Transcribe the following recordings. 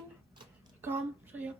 mind. Come, see ya.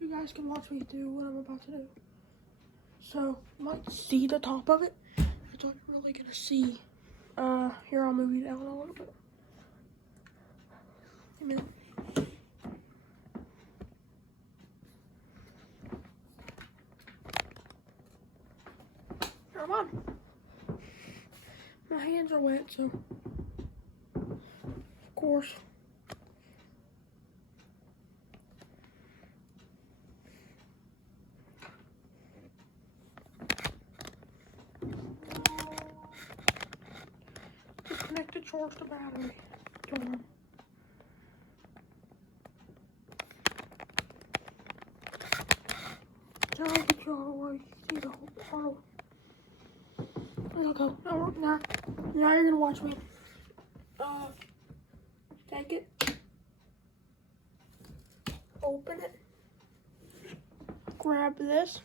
You guys can watch me do what I'm about to do. So, you might see the top of it. That's all you're really gonna see. Here, I'll move you down a little bit. A minute. Come on. My hands are wet, so of course. Disconnect to charge the battery. Darn. Now I'll get you all the way. See the whole bottle. There you go. Now you're gonna watch me. Take it. Open it. Grab this.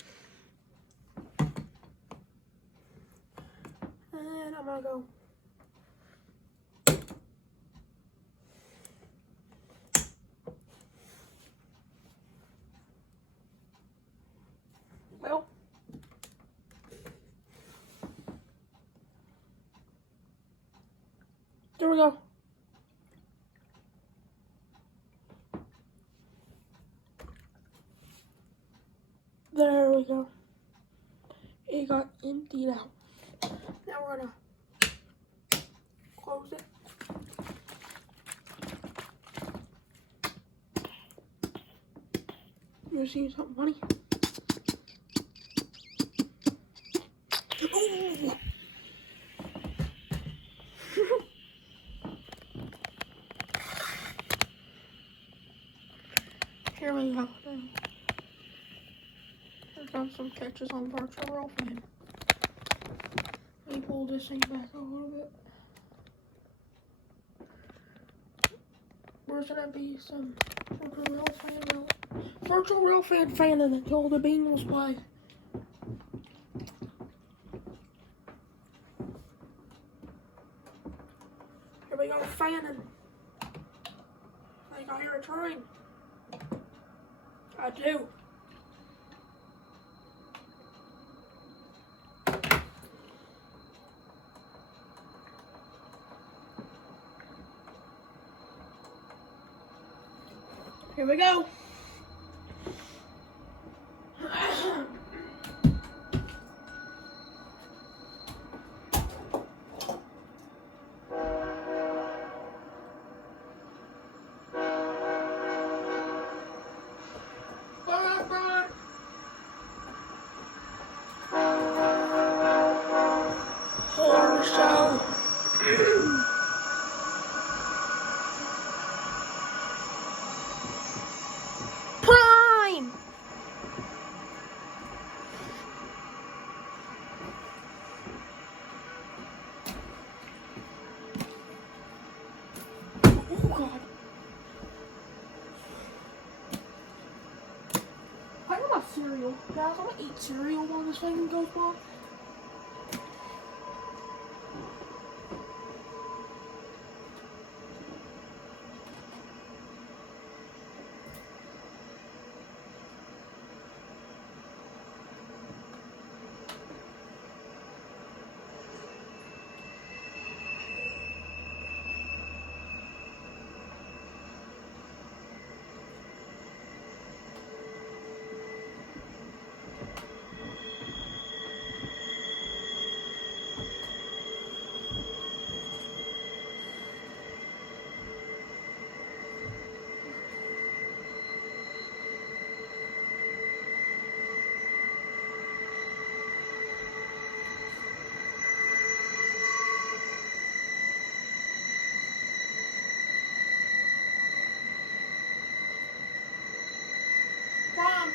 And then I'm gonna go. Well. There we go. There we go. It got emptied out. Now we're gonna close it. You see something funny? Oh! Here we go. I've done some catches on Virtual Real Fan. Let me pull this thing back a little bit. There's gonna be some Virtual Real Fan fanning until the Bengals play. Here we go, fanning. I think I hear a train. I do. Here we go. Horror show. Prime. got cereal. Guys, I'm gonna eat cereal while this thing goes by. Mom.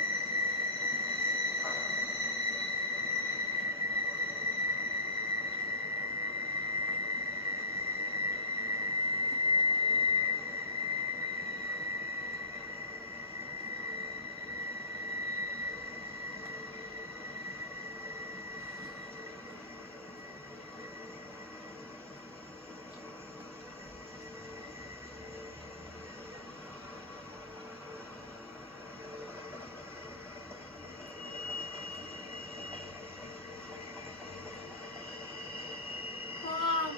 Mom.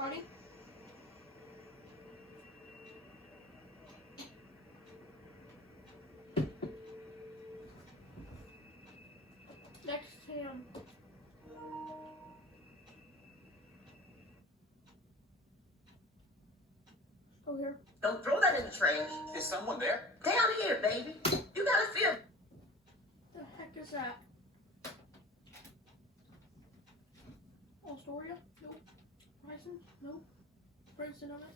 Alrighty. Next him. Still here. Don't throw that in the trash. Is someone there? Down here, baby. You gotta feel. The heck is that? Astoria? Nope. Bryson? Nope. Princeton on it?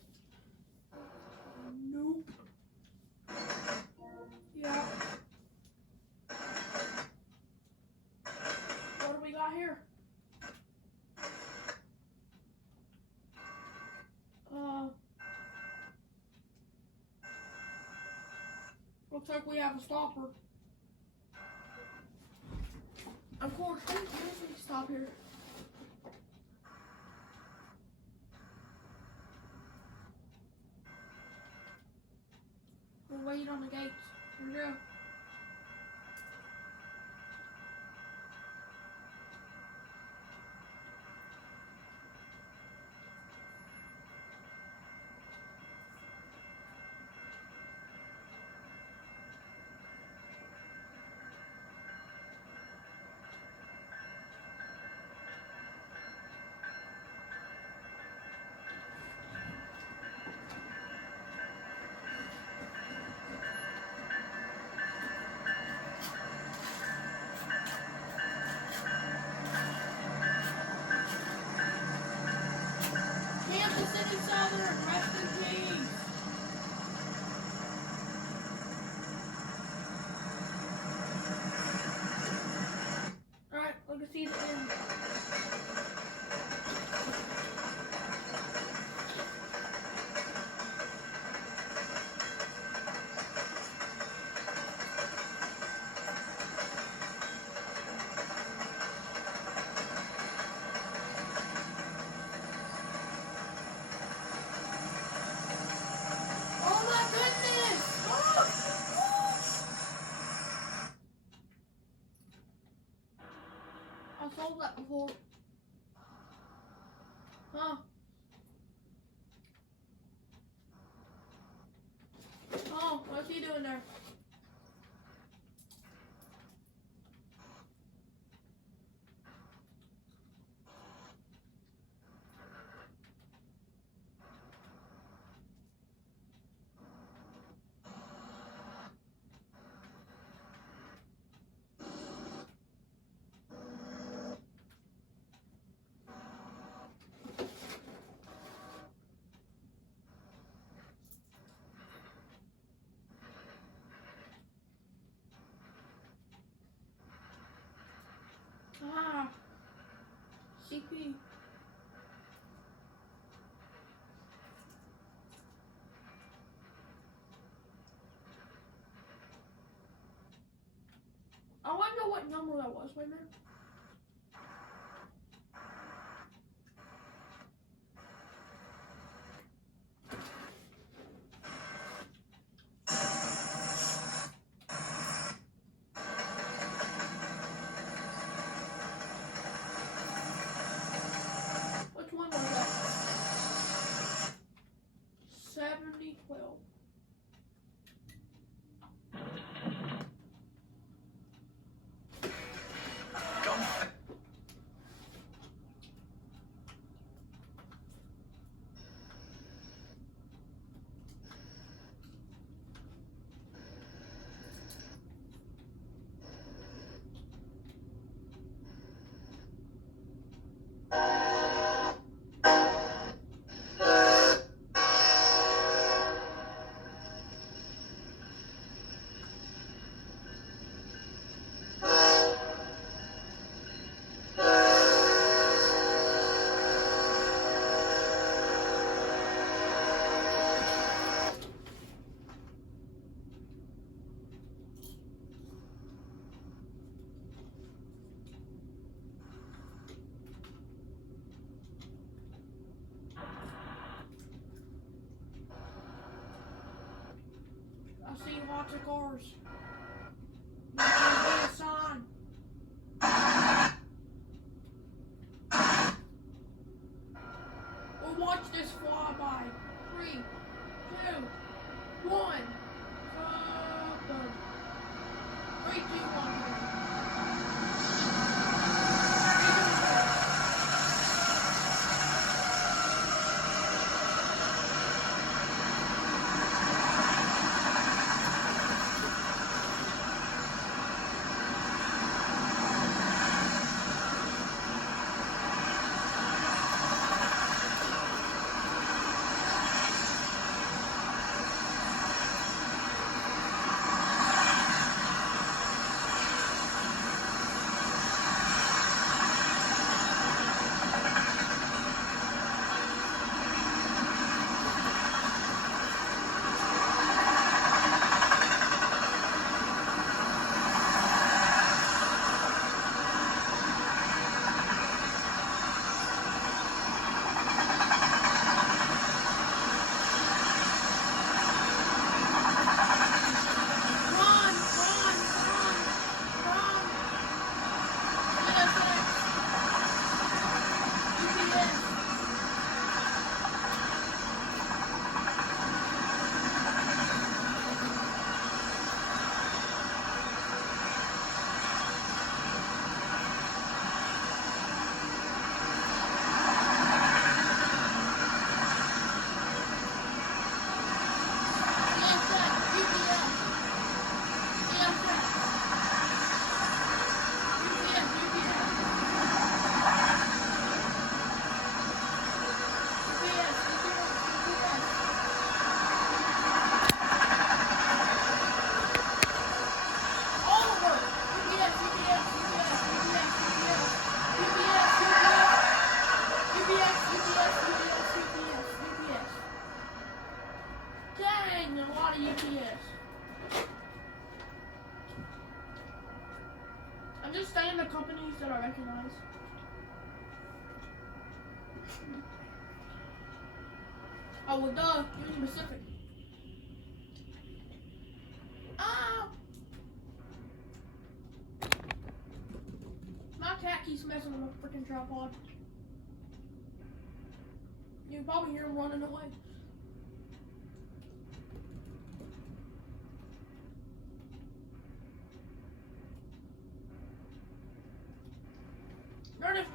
Nope. Yeah. What do we got here? Looks like we have a stopper. Of course, we stop here. We'll wait on the gates. Here we go. solved that before. Huh? Oh, what's he doing there? Ah, CP. I want to know what number that was. Wait a minute. Which one was that? 7012. I see lots of cars. There's gonna be a sign. We'll watch this fly by. 3, 2, 1. Boom. 3, 2, 1. Dang, a lot of UPS. I'm just saying the companies that I recognize. Oh, well, duh, Union Pacific. Ah! My cat Zach keeps messing with my freaking tripod. You can probably hear him running away. There it is.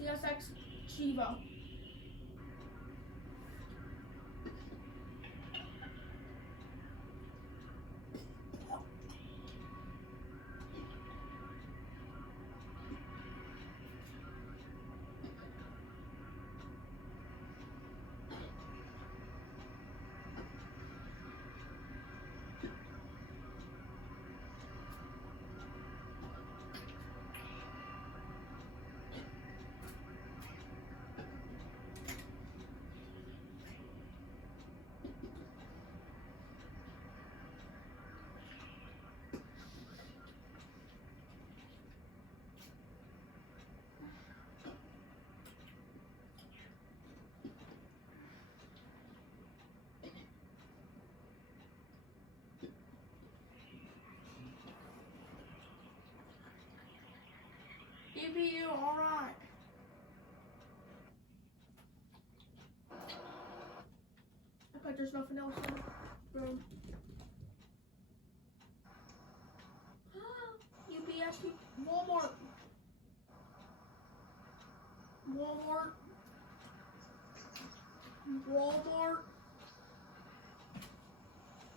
CSX Chivo. CPU, alright. I bet there's nothing else in the room. UPS, Walmart. Walmart. Walmart.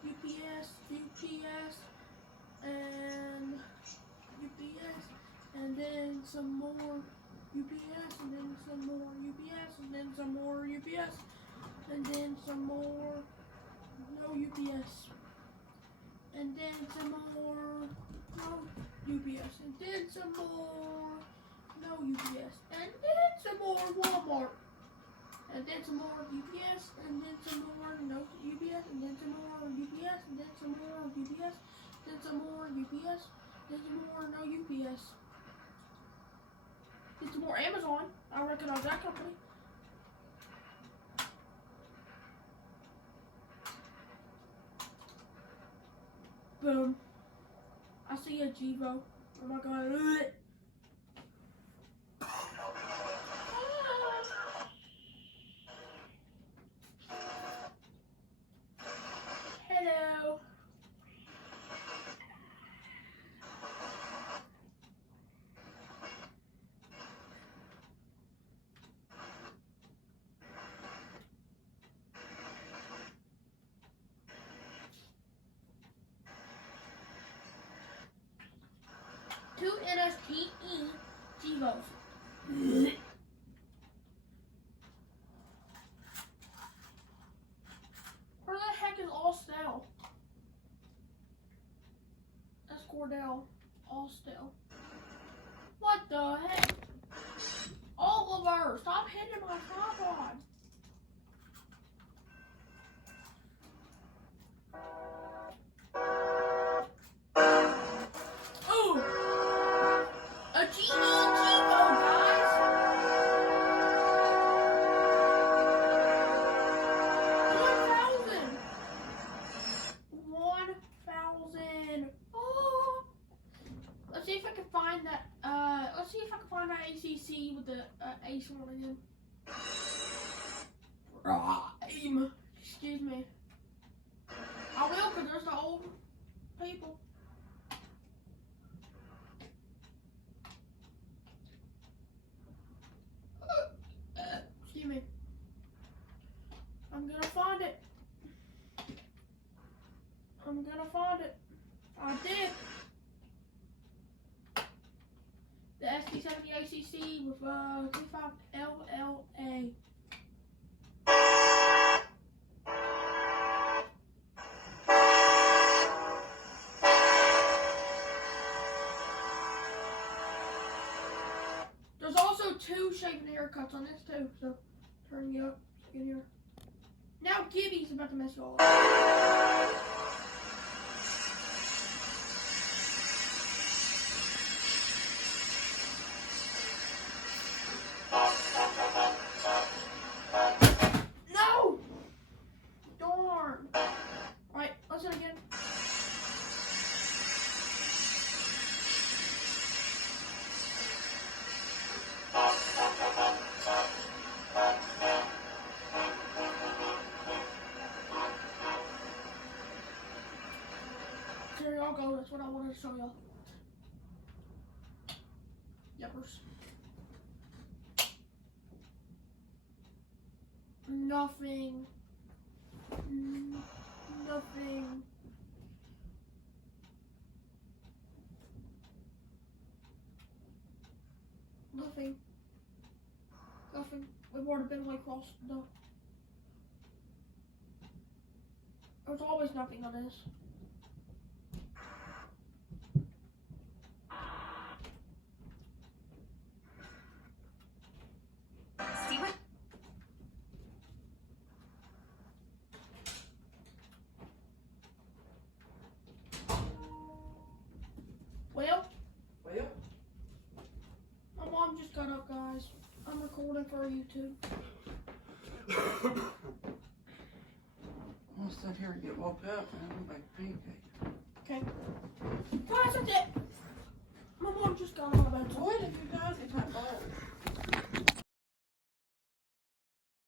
UPS, UPS, and UPS, and then some more UPS, and then some more UPS, and then some more UPS, and then some more no UPS, and then some more no UPS, and then some more no UPS, and then some more Walmart, and then some more UPS, and then some more no UPS, and then some more UPS, and then some more UPS, then some more UPS, then some more no UPS. Then some more Amazon. I recognize that company. Boom. I see a Jivo. Oh my god. Hello. Two NSTE Jivos. Where the heck is Austell? That's Cordell. Austell. What the heck? Oliver, stop hitting my tripod. Ooh! A GE Jivo, guys! 1,000! Oh! Let's see if I can find that, let's see if I can find that ACC with the ace one again. Rhyme. Excuse me. I will, because there's the old people. Excuse me. I'm gonna find it. I'm gonna find it. I did. The ST70 ACC with 25 LLA. There's also two shaving haircuts on this too, so turn you up, get here. Now Gibby's about to mess you all up. No! Darn. Alright, listen again. there y'all go. That's what I wanted to show y'all. Yuppers. Nothing. Nothing. Nothing. Nothing. We've already been way across. No. There's always nothing on this. See what? Well, Well, my mom just got up, guys. I'm recording for YouTube. I'll sit here and get woke up and I'll make pancakes. Okay. Guys, I did